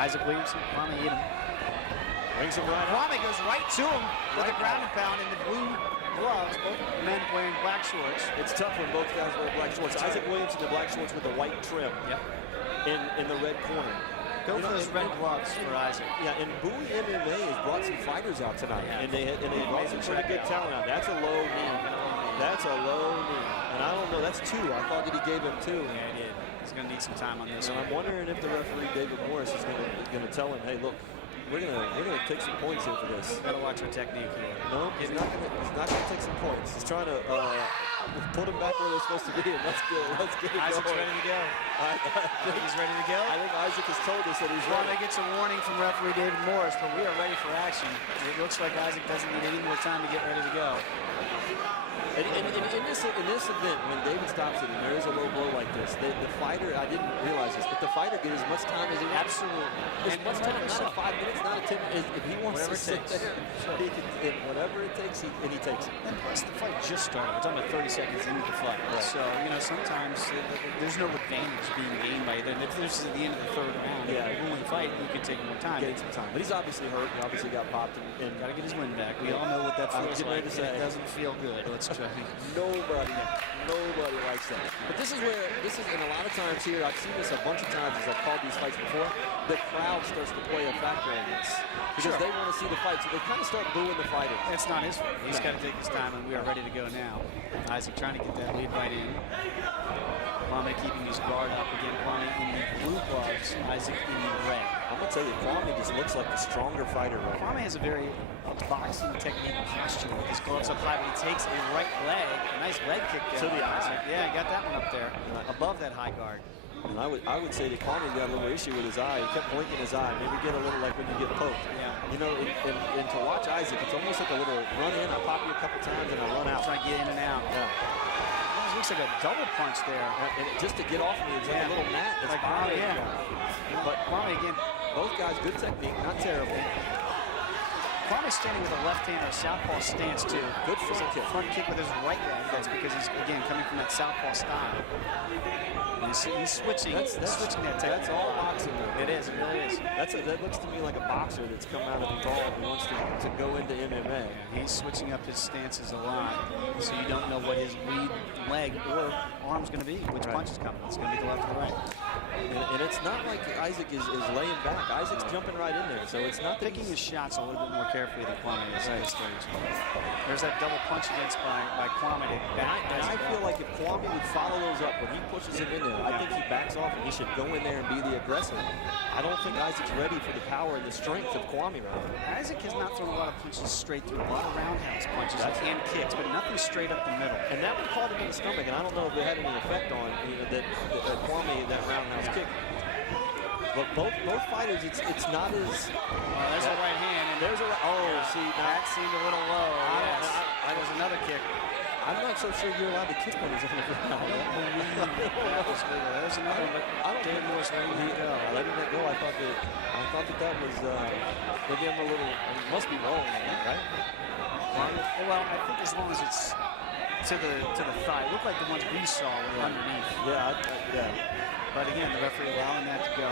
Isaac Williamson, Kwame Yiadom. Brings him right. Kwame goes right to him with a ground and pound in the blue gloves, both men wearing black shorts. It's tough when both guys wear black shorts. Isaac Williamson, the black shorts with the white trim. Yep. In the red corner. Go for those red gloves for Isaac. Yeah, and Bowie MMA has brought some fighters out tonight, and they brought some pretty good talent out. That's a low knee. That's a low knee, and I don't know. That's 2. I thought that he gave him 2. Yeah, he did. He's going to need some time on this. And I'm wondering if the referee David Morris is going to tell him, hey, look, we're gonna take some points here for this. Got to watch our technique here. No, he's not gonna take some points. He's trying to put them back where they're supposed to be. And let's get it Isaac's going. ready to go. I think He's ready to go. I think Isaac has told us that he's Well, ready. they get some warning from referee David Morris, but we are ready for action. It looks like Isaac doesn't need any more time to get ready to go. And in this event, when David stops it and there is a low blow like this, the fighter, I didn't realize this, but the fighter gets as much time as he wants. Absolutely. As much time, not 5 minutes, not 10 minutes. If he wants Whatever to sit there, he can, whatever it takes, he takes it. And plus, the fight just started. We're talking about 30 seconds into the fight. Right. So, sometimes there's no advantage being gained by either. And if this is at the end of the 3rd round, ruling the fight, you could take more time. Getting some time. But he's obviously hurt. He obviously got popped. And got to get his win back. We all know what that feels like. It doesn't feel good. Let's try. Nobody likes that. But this is and a lot of times here, I've seen this a bunch of times as I've called these fights before, the crowd starts to play a factor in this. Because they want to see the fight, so they kind of start booing the fighter. It's not his fault. He's got to take his time, and we are ready to go now. Isaac trying to get that lead fight in. Kwame keeping his guard up again. Kwame in the blue gloves, Isaac in the red. I'm going to tell you, Kwame just looks like the stronger fighter right now. Kwame has a very boxing technique posture with his gloves up high, but he takes a right leg, a nice leg kick there. To the eye. Yeah, he got that one up there, above that high guard. And I would say that Kwame got a little issue with his eye. He kept blinking his eye. Maybe get a little like when you get poked. Yeah. And to watch Isaac, it's almost like a little run in. I pop you a couple times and I run out. Try to get in and out. Yeah. It looks like a double punch there. And just to get off me, it's like a little mat. It's like Kwame, But Kwame again. Both guys, good technique, not terrible. Kwame's standing with a left hand or a southpaw stance too. Good front kick with his right leg. That's because he's again coming from that southpaw style. And he's switching. That's switching that technique. That's all boxing. It is. It really is. That looks to me like a boxer that's come out of the ball and wants to go into MMA. Yeah, he's switching up his stances a lot, so you don't know what his lead leg or arm's going to be. Which punch is coming? It's going to be the left or the right. And it's not like Isaac is laying back. Isaac's jumping right in there, so it's not picking his shots a little bit more carefully than Kwame is at this stage. There's that double punch against by Kwame. And I feel like if Kwame would follow those up when he pushes him in there, I think he backs off and he should go in there and be the aggressor. I don't think Isaac's ready for the power and the strength of Kwame right now. Isaac has not thrown a lot of punches straight through, a lot of roundhouse punches and kicks, but nothing straight up the middle. And that one caught him in the stomach, and I don't know if it had any effect on that Kwame, that roundhouse kick. But both fighters, it's not as. There's a right hand, and there's a. See, that seemed a little low. There's another kick. I'm not so sure you're allowed to kick when he's on the ground. I don't believe that was legal. There's another one, but I don't think Morris letting it go. Letting it go, I thought that was maybe I'm a little. It must be wrong, right? Well, I think as long as it's to the thigh, it looked like the ones we saw were underneath. Yeah. But again, the referee allowing that to go.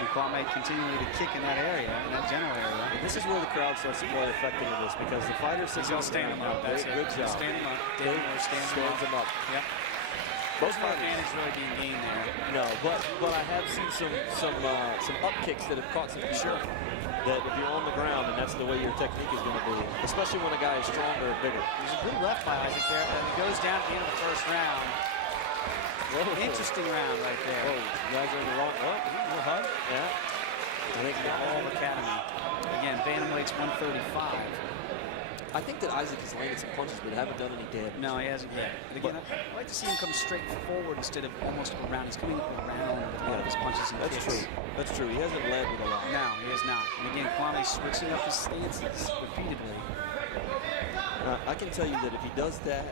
And Kwame continuing to kick in that area, in that general area. And this is where the crowd starts to play effective in this, because the fighter sits on stand him up. That's good job. Stand him up. David Morris stands him up. Yep. Most no advantage really being gained there. No, but I have seen some up kicks that have caught some people. That if you're on the ground and that's the way your technique is going to be, especially when a guy is stronger and bigger. There's a good left by Isaac there, and it goes down at the end of the first round. Whoa. Interesting round right there. Whoa, you guys are in the wrong. Oh, hug? Yeah. I think the All Academy. Again, bantamweight's 135. I think that Isaac has landed some punches, but haven't done any damage. No, he hasn't yet. But again, I'd like to see him come straight forward instead of almost around. He's coming around with a lot of his punches and kicks. True. That's true. He hasn't led with a lot. No, he has not. And again, Kwame's switching up his stances repeatedly. I can tell you that if he does that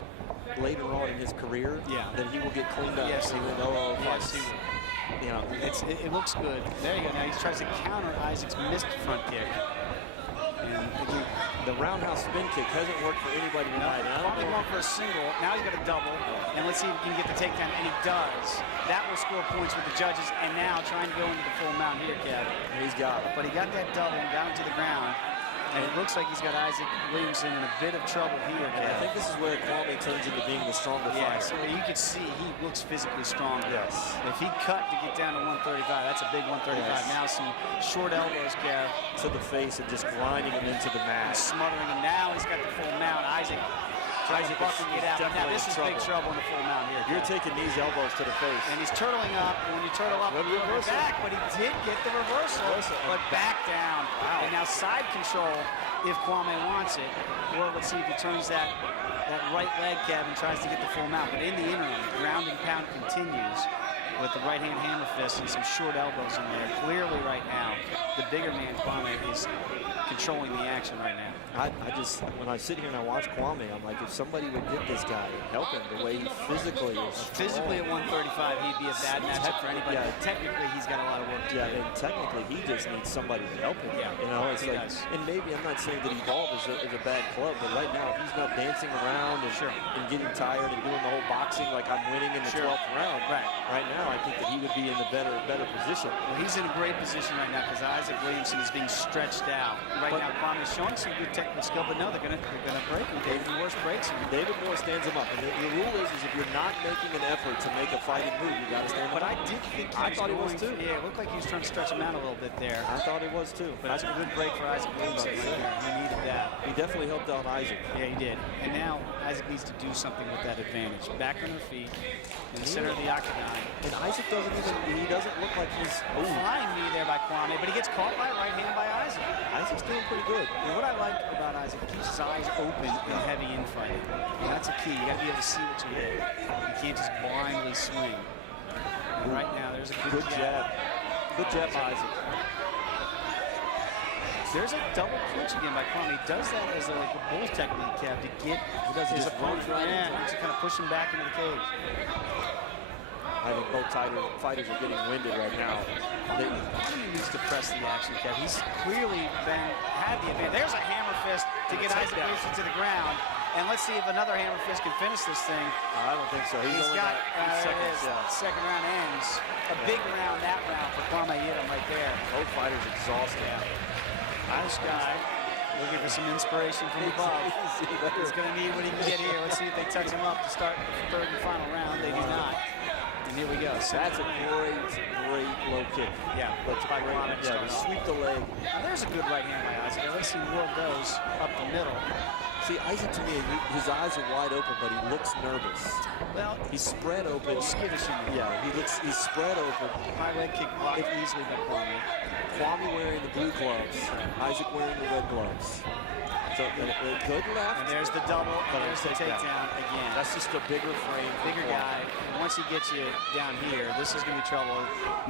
later on in his career, then he will get cleaned up. Yes, he will. Yes, he will. You know, it looks good. There you go. Now he tries to counter Isaac's missed front kick. And again, the roundhouse spin kick hasn't worked for anybody tonight. Kwame going for a single. Now he's got a double. And let's see if he can get the takedown. And he does. That will score points with the judges. And now trying to go into the full mount here, Kevin. He's got it. But he got that double and got him to the ground. And it looks like he's got Isaac Williamson in a bit of trouble here, Kevin. I think this is where Kwame turns into being the stronger fighter. So you can see he looks physically strong. Yes. If he cut to get down to 135, that's a big 135. Yes. Now some short elbows, Kev. To the face and just grinding him into the mat. Smothering him. Now he's got the full mount. Isaac bucking it out. Now this is big trouble in the full mount here. You're taking these elbows to the face. And he's turtling up. And when you turtle up, you go back. But he did get the reversal. But back down. Wow. And now side control if Kwame wants it. Or let's see if he turns that right leg, Kevin, tries to get the full mount. But in the interim, ground and pound continues with the right hand hammer fist and some short elbows in there. Clearly right now, the bigger man, Kwame, is controlling the action right now. I just, when I sit here and I watch Kwame, I'm like, if somebody would get this guy and help him the way he physically is. Physically at 135, he'd be a bad matchup for anybody. But technically, he's got a lot of work to do. And technically, he just needs somebody to help him. Yeah, you know, it's like, and maybe I'm not saying that Evolve is a bad club, but right now, if he's not dancing around and getting tired and doing the whole boxing like I'm winning in the 12th round, right now, I think that he would be in the better position. Well, he's in a great position right now because Isaac Williamson is being stretched out. Right now, Kwame's showing some good technical skill, but no, they're gonna break him. David Morse breaks him. David Moore stands him up, and the rule is if you're not making an effort to make a fighting move, you got to stand him up. But I did think I thought he was too. Yeah, it looked like he was trying to stretch him out a little bit there. I thought he was too. But that's a good break for Isaac Williamson. He needed that. He definitely helped out Isaac. Yeah, he did. And now Isaac needs to do something with that advantage. Back on her feet in the center of the octagon. And Isaac doesn't look like he's flying knee there by Kwame, but he gets caught by a right hand by Isaac. Isaac's doing pretty good. And what I like about Isaac, he keeps his eyes open in heavy infighting. And that's a key. You got to be able to see what you hit. You can't just blindly swing. And right now, there's a good jab. Good jab, Isaac. There's a double clinch again by Kwame. He does that as like a bull technique, Kev, to get his opponent to kind of push him back into the cage. I think both fighters are getting winded right now. He needs to press the action, Kev. He's clearly had the advantage. There's a hammer fist to get Isaac Williamson to the ground. And let's see if another hammer fist can finish this thing. I don't think so. He's got seconds. Second round ends. A big round, that round for Kwame Yiadom right there. Both fighters exhausted. This guy looking for some inspiration from above. He's going to need what he can get here. Let's see if they touch him up to start the third and final round. They do not. And here we go. So that's a great low kick. Yeah, but by Kwame, sweep the leg. Now there's a good right hand by Isaac. Let's see more of those up the middle. See, Isaac, to me, his eyes are wide open, but he looks nervous. Well, he's spread open. He's skittish. Yeah, he's spread open. High leg kick blocked easily by Kwame. Kwame wearing the blue gloves, Isaac wearing the red gloves. So good left. And there's the double, but there's the takedown again. That's just a bigger frame. Bigger guy. And once he gets you down here, this is going to be trouble.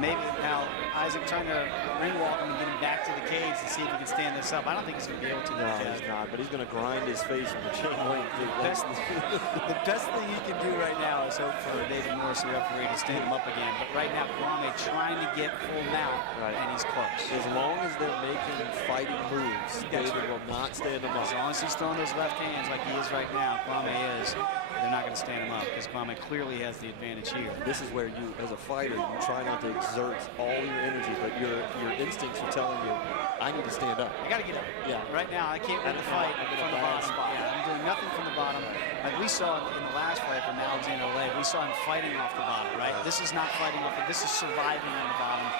Maybe now Isaac trying to ring walk him and get him back to the cage to see if he can stand this up. I don't think he's going to be able to. No, he's not. But he's going to grind his face from the chain link. The best thing he can do right now is hope for David Morris, the referee, to stand him up again. But right now, Kwame trying to get full mount, and he's close. As long as they're making fighting moves, David will not stand him up. As long as he's throwing those left hands like he is right now, Kwame is, they're not going to stand him up because Kwame clearly has the advantage here. This is where you, as a fighter, you try not to exert all your energy, but your instincts are telling you, I need to stand up. I got to get up. Yeah. Right now, I can't win the fight from the bottom. Yeah, I'm doing nothing from the bottom. Like we saw in the last fight from Alexander Leg, we saw him fighting off the bottom, right? This is not fighting off this is surviving on the bottom.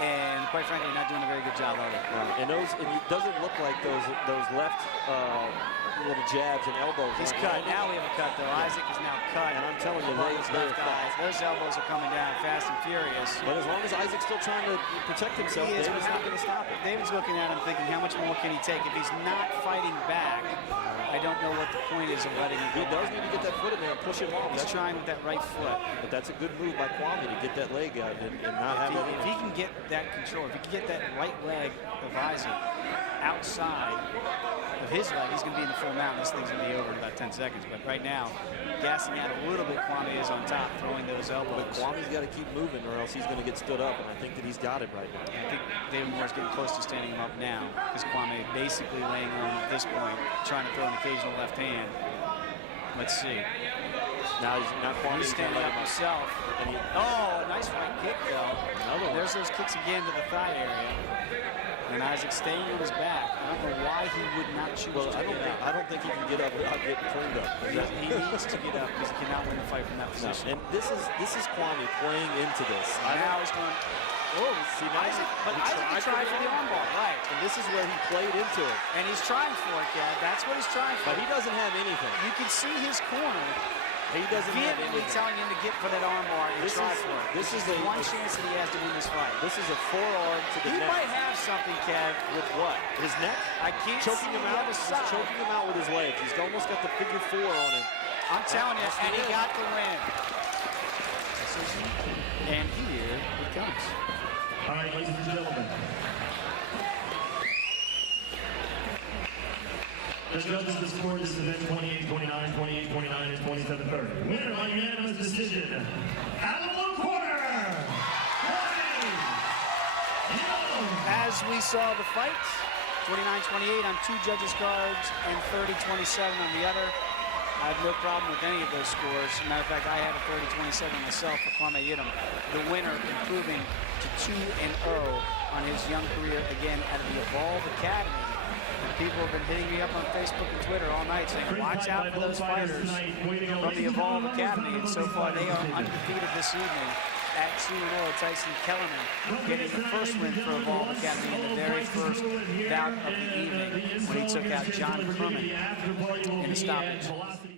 And quite frankly, not doing a very good job of it. Right. And it doesn't look like those left little jabs and elbows. He's cut. Now we have a cut, though. Isaac is now cut. And I'm telling you, those elbows are coming down fast and furious. But as long as Isaac's still trying to protect himself, David's not going to stop it. David's looking at him thinking, how much more can he take? If he's not fighting back, I don't know what the point is of letting him go. He does need to get that foot in there and push him off. He's trying with that right foot. But that's a good move by Kwame to get that leg out and not have it. If he can get that control, if he can get that right leg of Isaac outside of his leg, he's going to be in the full mount. This thing's going to be over in about 10 seconds. But right now, gassing out a little bit, Kwame is on top, throwing those elbows. But Kwame's got to keep moving or else he's going to get stood up, and I think that he's got him right now. I think David Moore's getting close to standing him up now because Kwame basically laying on at this point, trying to throw an occasional left hand. Let's see. Now Kwame's standing up himself. Oh, a nice right kick, though. Another one. There's those kicks again to the thigh area. And Isaac staying on his back. I don't know why he would not choose to get up. I don't think he can get up without getting cleaned up. He needs to get up because he cannot win the fight from that position. And this is Kwame playing into this. Now he's going. Oh, see, Isaac tried for the armbar, right? And this is where he played into it. And he's trying for it, Kev. That's what he's trying for. But he doesn't have anything. You can see his corner. He doesn't have anything. Telling him to get for that armbar and try for it. This is the one chance that he has to win this fight. This is a forearm to the neck. He might have something, Kev. With what? His neck? I can't choking him out. He's choking him out with his legs. He's almost got the figure 4 on him. I'm telling you, and he got the win. And here it comes. All right, ladies and gentlemen. The judges of the sport this event 28-29, 28-29, and 27-30. Winner by unanimous decision. Out of one corner, Kwame Yiadom. As we saw the fight, 29-28 on 2 judges' cards and 30-27 on the other. I have no problem with any of those scores. As a matter of fact, I had a 30-27 myself for Kwame Yiadom. The winner improving to 2-0 on his young career again at the Evolve Academy. And people have been hitting me up on Facebook and Twitter all night saying, watch out for those fighters from the Evolve Academy. And so far, they are undefeated this evening at 2-0. Tyson Kellerman getting the first win for Evolve Academy in the very first bout of the evening when he took out John Kerman in a stoppage.